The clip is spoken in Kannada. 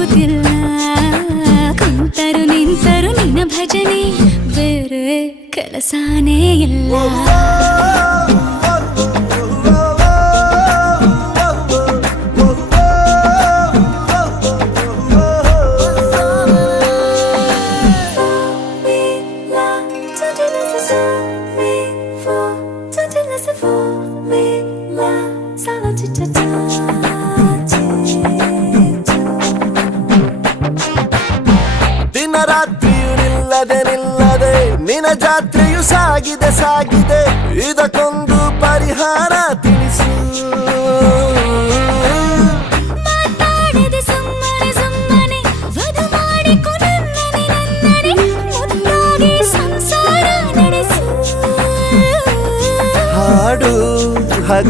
ಆಗುತ್ತಿಲ್ಲ ಕುಂತರು ನಿಂತರು ನಿನ್ನ ಭಜನೆ ಬೇರೆ ಕೆಲಸನೇ ಇಲ್ಲ ದಿನರಾತ್ರಿಯು ನಿಲ್ಲದೆ ನಿನ್ನ ಜಾತ್ರೆಯು ಸಾಗಿದೆ ಇದಕ್ಕೊಂದು ಪರಿಹಾರ